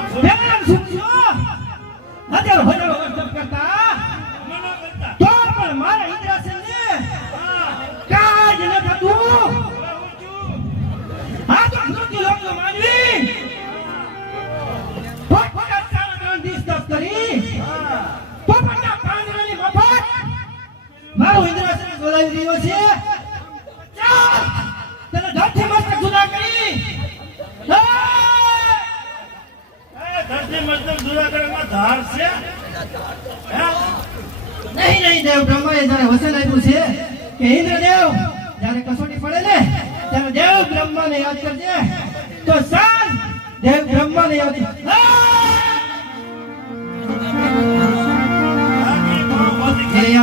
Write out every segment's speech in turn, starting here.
જેમાં તારો બાપ છો. મેલો કરતા. ઓલા ઊંચું. મારું ઇન્દ્રાસન બોલાવી રહ્યો છે ધાર નહીં નહીં દેવ બ્રહ્માએ જ્યારે વચન આપ્યું છે કે ઇન્દ્રદેવ જ્યારે કસોટી પડે ને ત્યારે દેવ બ્રહ્માને યાદ કરજે તો સાંજ દેવ બ્રહ્માને યાદ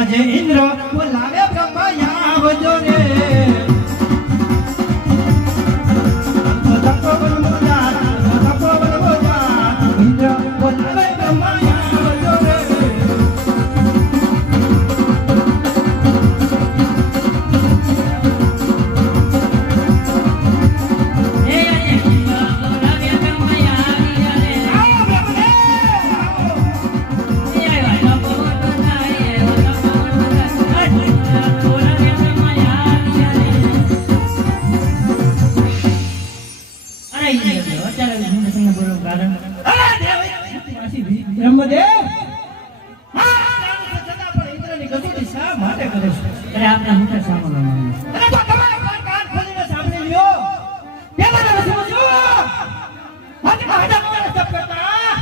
જય ઇન્દ્ર બોલાવે બ્રહ્મા યાવજો રે બ્રહ્મદેવ? આ જાણું છું છતાં પણ ઇન્દ્રની કસોટી શા માટે કરે છે અને તો તમારા કાન કાન ખોલીને સાંભળી લ્યો પેલા ને સમજો આજે હાડા મારે તપ કરતા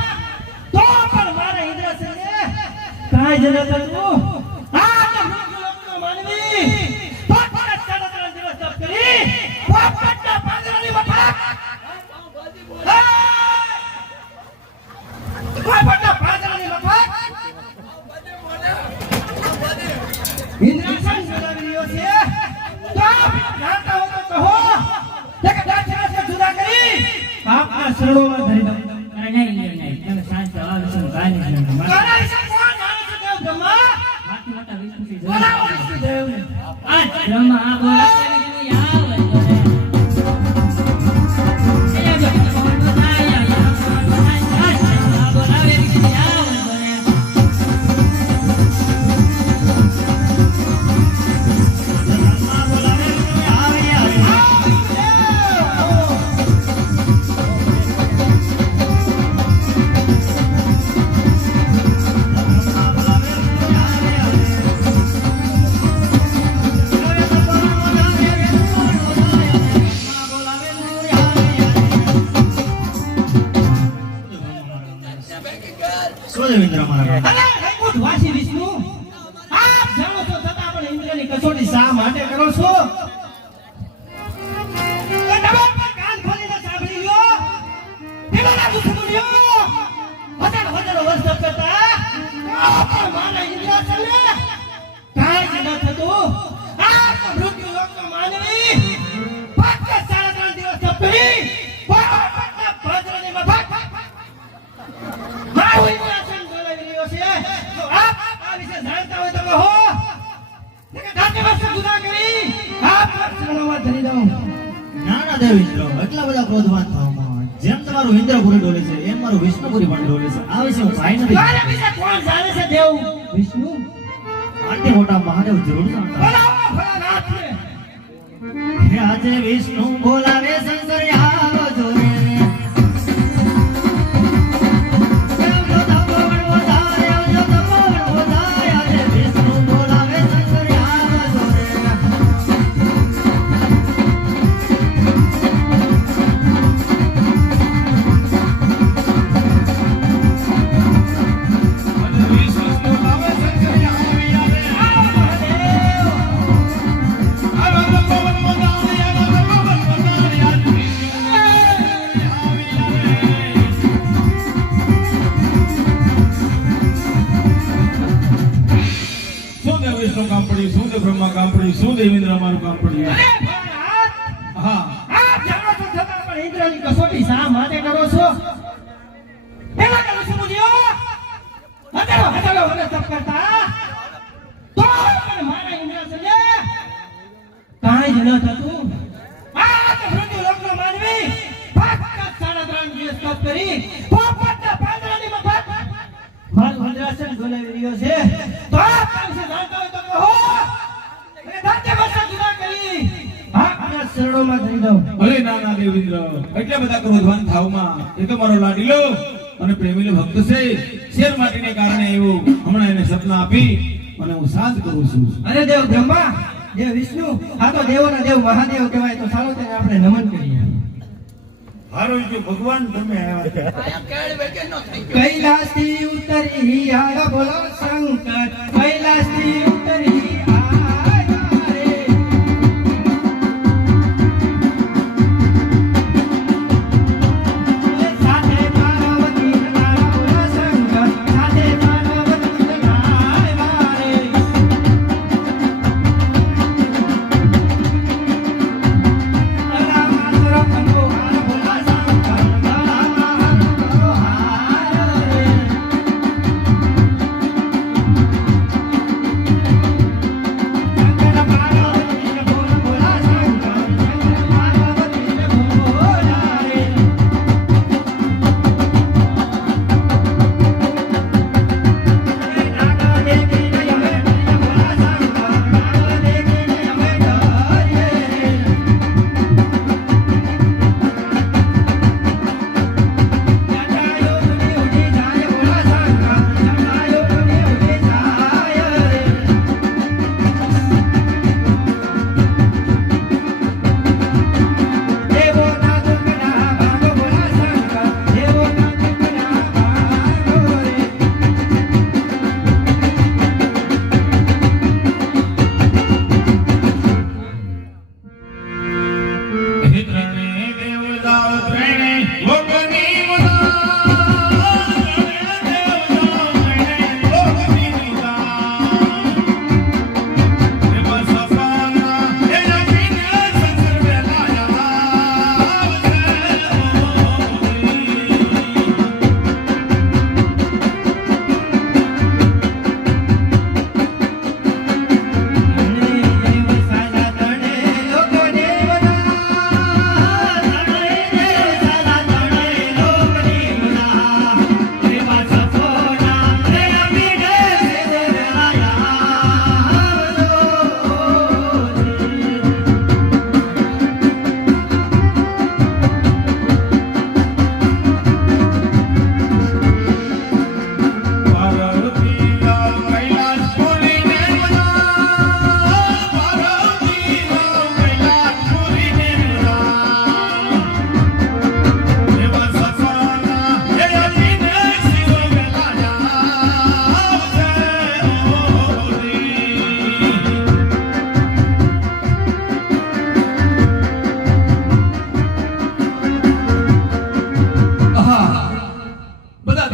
તો પણ મારે ઇન્દ્રસને કાંઈ જ ન કરવું આ તો મૃત્યુ લોકનો માનવી પોતાના સાડા ત્રણ દિવસ તપ કરી પોપટના પાંજરાની વફા પોપટના પાંજરાની વફા ઇન્દ્રાસન ચલાવી રહ્યો છે તો આપ જાણતા હો તો કહો તે કે દાંતને જુદા કરી આપના શરણોમાં ધરી દઉં કોના વિશે કોણ જાણે છે દેવ બ્રહ્મા બોલાવો વિષ્ણુદેવને. શું છે મિત્ર વર્ષે ધરી ના ના દેવેન્દ્ર એટલા બધા ક્રોધવાન થવામાં જેમ તમારું ઇન્દ્રપુરી ડોલે છે એમ મારું વિષ્ણુપુરી પણ ડોલે છે. આ વિશે હું કાંઈ નથી મારા વિશે કોણ જાણે છે. દેવ વિષ્ણુ આટલી મોટા મહાદેવ. જરૂર જાણતા બોલાવો ભોળાનાથને. હે આજે વિષ્ણુ બોલાવે શંકર શું દેવેન્દ્ર અમારું કામ પડ્યું અરે ભોળાનાથ, હા આપ જાણો છો છતાં પણ ઇન્દ્રની કસોટી શા માટે કરો છો પેલા તમે સમજ્યો હજારો હજારો વર્ષ તપ કરતા તો પણ મારા ઇન્દ્રાસને કાંઈ જ ન થતું આ તો મૃત્યુ લોકનો માનવી ફક્ત સાડા ત્રણ દિવસ તપ કરી પોપટના પાંદડાની મફત મારું ઇન્દ્રાસન ડોલાવી રહ્યો છે તો આપ આ વિશે જાણતા હોય તો કહો અને દાંતે વર્ષે જુદા કરી આપના શરણોમાં ધરી દઉં અરે ના ના દેવેન્દ્ર એટલા બધા ક્રોધવાન તો લાડીલો અને પ્રેમીલો ભક્ત છે. શેર માટીને કારણે એવું હમણાં એને સપના આપી અને હું શાંત કરું છું. અરે દેવ બ્રહ્મા દેવ વિષ્ણુ આ તો દેવોના દેવ મહાદેવ કહેવાય તો સારું તેને આપણે નમન કરીએ. હારો જો ભગવાન તમે કૈલાસથી ઉતરી બોલો શંકર કૈલાસથી ઉતરી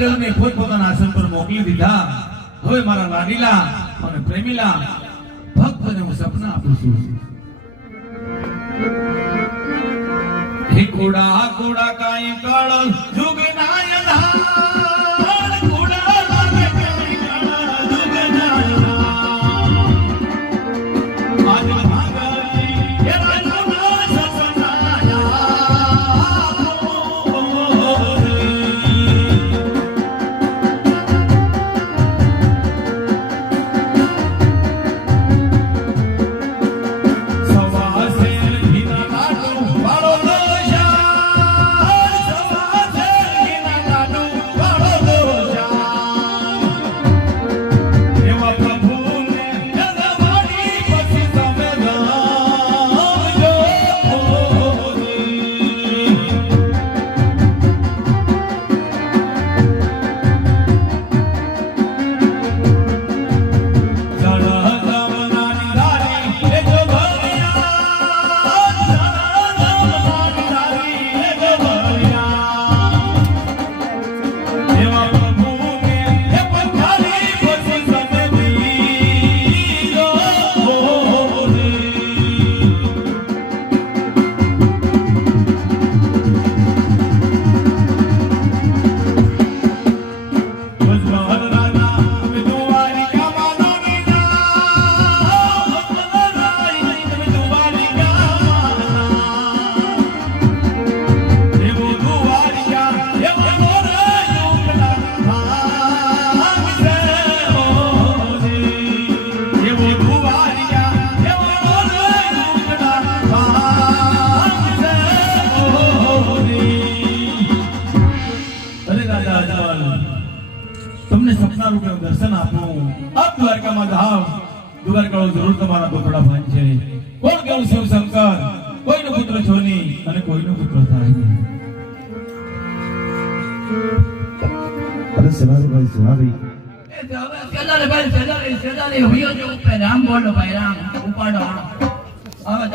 પટેલને પોત પોતાના આશ્રમ પર મોકલી દીધા. હવે મારા લાડીલા અને પ્રેમીલા ભક્તને હું સપના આપું છું. ઘોડા ઘોડા કાય કાળ, જુગના રાજા અજમલ તમને સપના રૂપે દર્શન આપું આપ દ્વારકામાં ધામ દ્વારકાળો જરૂર તમારા દોકડા ભાન છે. કોણ કેવું શિવ શંકર? કોઈનો પુત્ર છોની અને કોઈનો પુત્ર થાય નહીં. અરે સેવારી ભાઈ સેવારી સેદારી ભાઈ સેદારી સેદારી હુયો જો ઉપર રામ બોલો ભાઈ રામ. ઉપાડો હવે